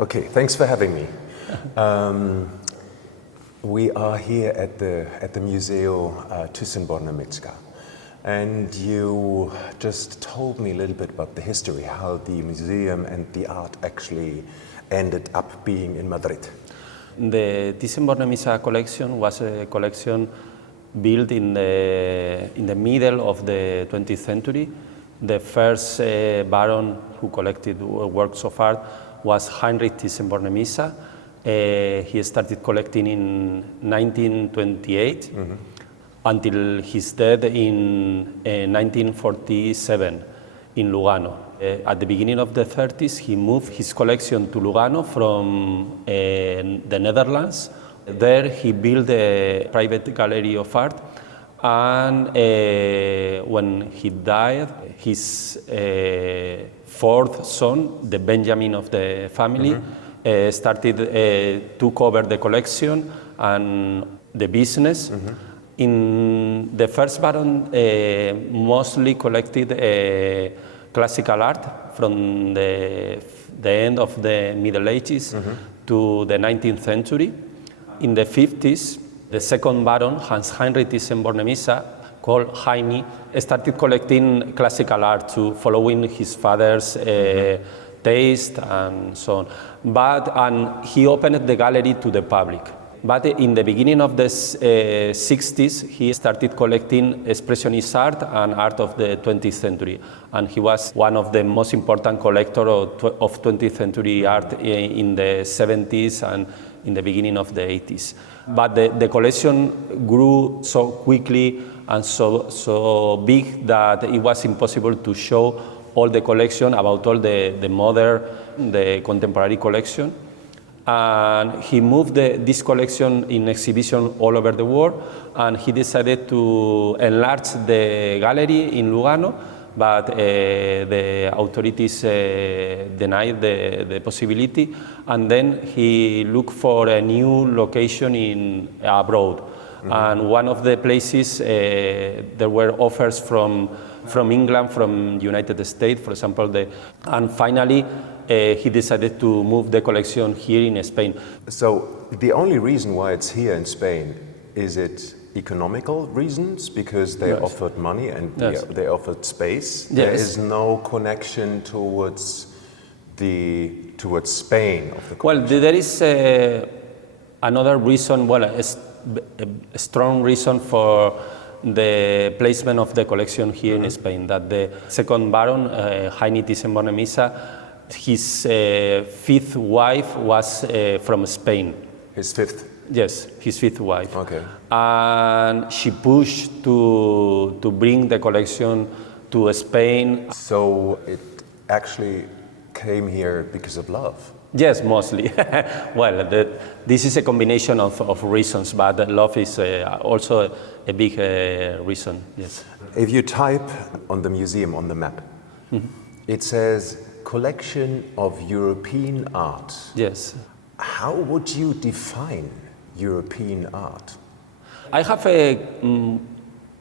Okay, thanks for having me. We are here at the Museo THYSSEN BORNEMIZZA, and you just told me a little bit about the history, how the museum and the art actually ended up being in Madrid. The THYSSEN BORNEMIZZA collection was a collection built in the middle of the 20th century. The first baron who collected works of art was Heinrich THYSSEN BORNEMIZZA. He started collecting in 1928 until his death in 1947 in Lugano. At the beginning of the 30s, he moved his collection to Lugano from the Netherlands. There he built a private gallery of art, and when he died, his fourth son, the Benjamin of the family, took over the collection and the business. In the first baron mostly collected classical art from the end of the Middle Ages to the 19th century. In the 50s, the second baron, Hans-Heinrich THYSSEN BORNEMIZZA, called Heini, started collecting classical art to following his father's taste and so on. And he opened the gallery to the public. But in the beginning of the 60s, he started collecting expressionist art and art of the 20th century. And he was one of the most important collectors of 20th century art in the 70s and in the beginning of the 80s. But the collection grew so quickly and so big that it was impossible to show all the collection, about all the modern, the contemporary collection. And he moved this collection in exhibition all over the world, and he decided to enlarge the gallery in Lugano, but the authorities denied the possibility, and then he looked for a new location abroad. And one of the places, there were offers from England, from United States, for example, and finally he decided to move the collection here in Spain. So the only reason why it's here in Spain, is it economical reasons, because they offered money and they offered space? There is no connection towards Spain of the collection. Well, there is another reason, a strong reason for the placement of the collection here in Spain, that the second baron, Heinrich THYSSEN BORNEMIZZA, his fifth wife was from Spain. His fifth? Yes, his fifth wife. Okay. And she pushed to bring the collection to Spain. So it actually came here because of love? Yes, mostly. Well, this is a combination of reasons, but love is also a big reason, yes. If you type on the museum, on the map, it says collection of European art. Yes. How would you define European art? I have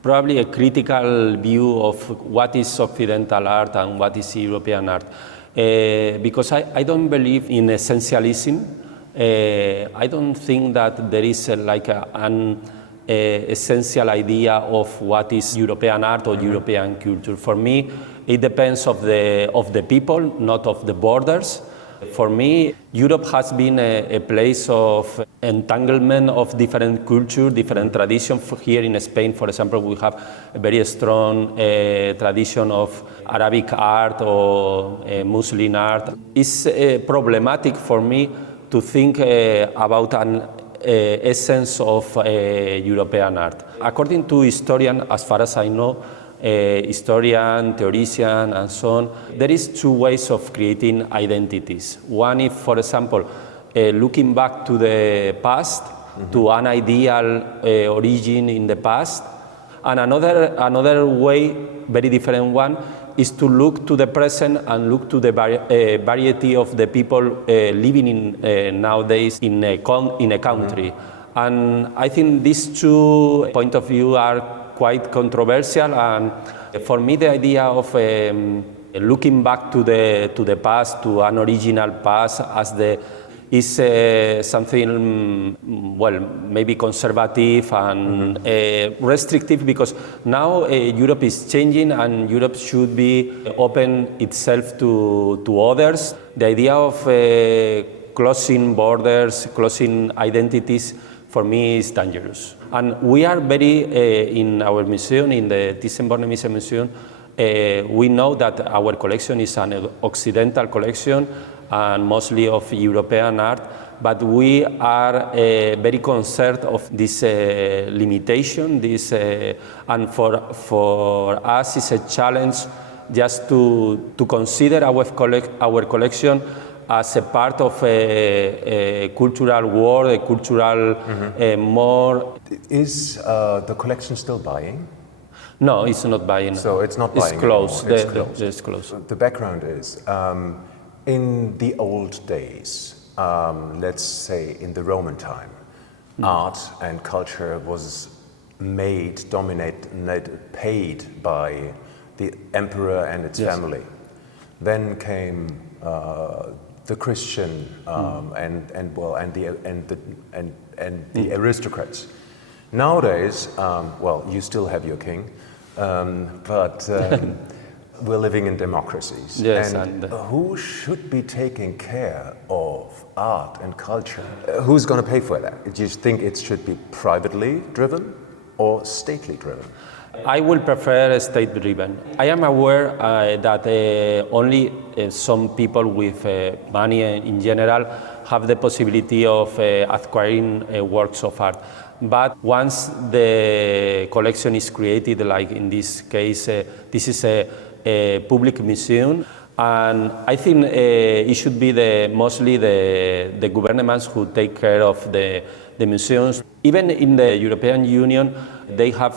probably a critical view of what is Occidental art and what is European art. Because I don't believe in essentialism. I don't think that there is an essential idea of what is European art or European culture. For me, it depends of the people, not of the borders. For me, Europe has been a place of entanglement of different culture, different traditions. Here in Spain, for example, we have a very strong tradition of Arabic art or Muslim art. It's problematic for me to think about an essence of European art. According to historians, as far as I know, historian, theoretician, and so on, there is two ways of creating identities. One is, for example, looking back to the past, to an ideal origin in the past, and another way, very different one, is to look to the present and look to the variety of the people living in nowadays in a country. And I think these two points of view are quite controversial, and for me the idea of looking back to the past, to an original past, is something, well, maybe conservative and restrictive, because now Europe is changing and Europe should be open itself to others. The idea of closing borders, closing identities, for me is dangerous. And we are very, in our museum, in the THYSSEN BORNEMIZZA Museum, we know that our collection is an Occidental collection and mostly of European art, but we are very concerned of this limitation, and for us it's a challenge just to consider our collection as a part of a cultural world, a cultural more... Is the collection still buying? No, it's not buying. So it's not buying. It's closed. It's closed. The background is, in the old days, let's say in the Roman time, art and culture was made, dominated, paid by the emperor and its family. Then came the Christian and the aristocrats. Nowadays, well, you still have your king, but we're living in democracies. Yes, and who should be taking care of art and culture? Who's going to pay for that? Do you think it should be privately driven or stately driven? I will prefer state-driven. I am aware that only some people with money in general have the possibility of acquiring works of art. But once the collection is created, like in this case, this is a public museum, and I think it should be mostly the governments who take care of the museums. Even in the European Union, they have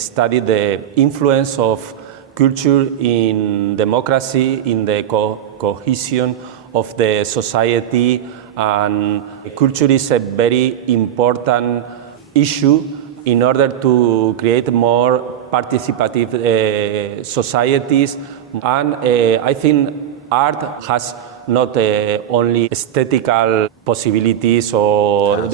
studied the influence of culture in democracy, in the cohesion of the society, and culture is a very important issue in order to create more participative societies. And I think art has not only aesthetical possibilities or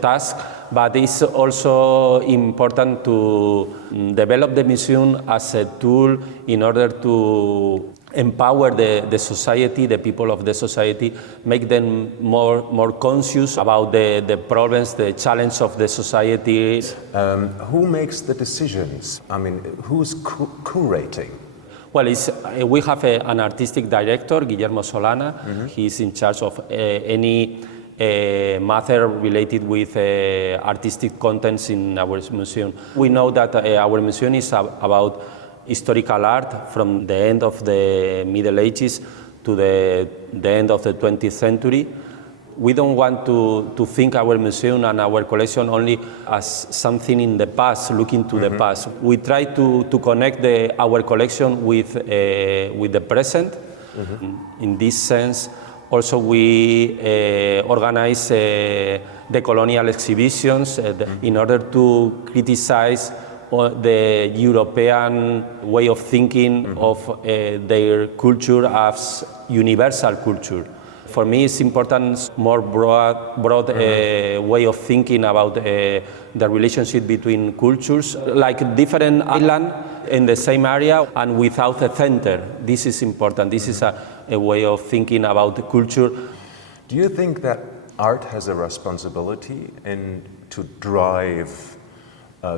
task, but it's also important to develop the museum as a tool in order to empower the society, the people of the society, make them more conscious about the problems, the challenge of the society. Who makes the decisions? I mean, who's curating? Well, we have an artistic director, Guillermo Solana. He's in charge of any matter related with artistic contents in our museum. We know that our museum is about historical art from the end of the Middle Ages to the end of the 20th century. We don't want to think our museum and our collection only as something in the past, looking to the past. We try to connect our collection with the present. In this sense, also we organize the colonial exhibitions in order to criticize the European way of thinking of their culture as universal culture. For me, it's important, more broad way of thinking about the relationship between cultures, like different islands in the same area and without a center. This is important. This is a way of thinking about culture. Do you think that art has a responsibility to drive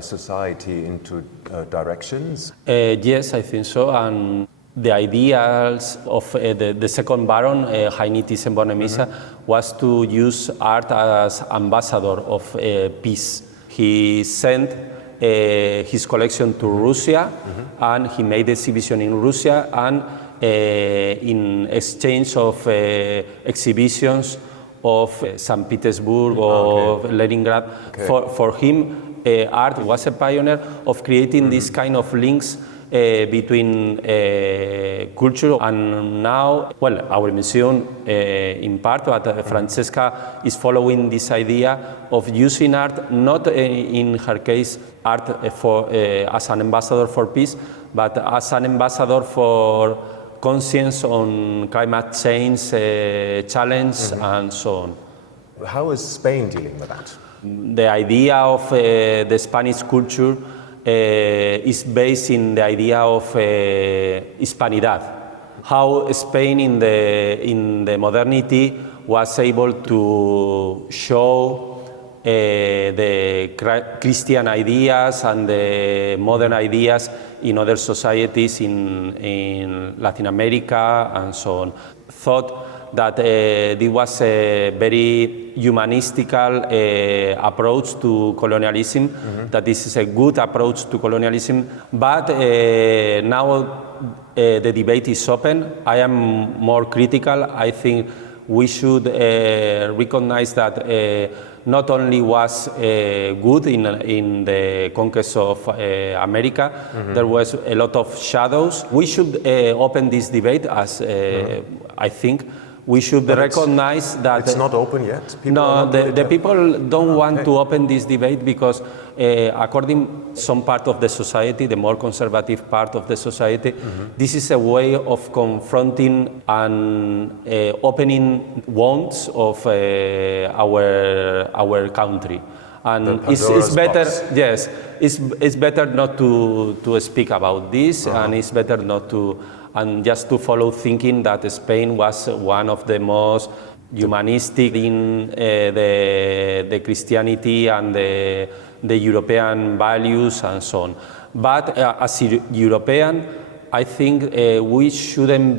society into directions? Yes, I think so. And the ideals of the second Baron, Heini THYSSEN-BORNEMIZZA, was to use art as ambassador of peace. He sent his collection to Russia, and he made the exhibition in Russia, and in exchange of exhibitions of St. Petersburg or Leningrad, for him, art was a pioneer of creating this kind of links between culture. And now, well, our museum in part, but Francesca is following this idea of using art, not in her case, art as an ambassador for peace, but as an ambassador for conscience on climate change challenge and so on. How is Spain dealing with that? The idea of the Spanish culture is based in the idea of Hispanidad. How Spain in the modernity was able to show the Christian ideas and the modern ideas in other societies in Latin America and so on. Thought that this was a very humanistical approach to colonialism, that this is a good approach to colonialism, but now the debate is open. I am more critical. I think we should recognize that not only was good in the conquest of America, there was a lot of shadows. We should open this debate as I think we should recognize that... It's not open yet? The people don't want to open this debate because according some part of the society, the more conservative part of the society, this is a way of confronting and opening wounds of our country. And it's better, yes, it's better not to speak about this, and it's better not to, and just to follow thinking that Spain was one of the most humanistic in the Christianity and the European values and so on. But as a European, I think we shouldn't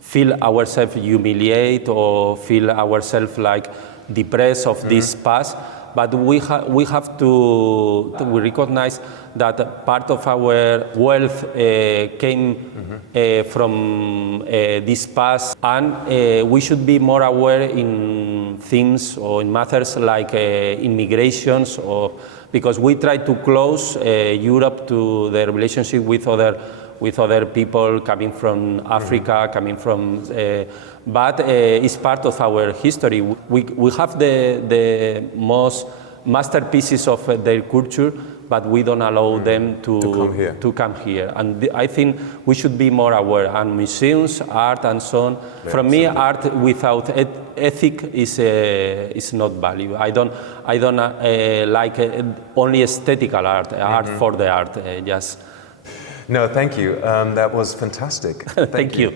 feel ourselves humiliated or feel ourselves like depressed of this past. But we have to recognize that part of our wealth came from this past, and we should be more aware in themes or in matters like immigrations, or because we try to close Europe to the relationship with other people coming from Africa, coming from. But it's part of our history. We have the most masterpieces of their culture, but we don't allow them to come here. And I think we should be more aware. And museums, art, and so on. Yeah, for me, art without ethic is not value. I don't like only aesthetical art, art for the art. Just. No, thank you. That was fantastic. Thank you.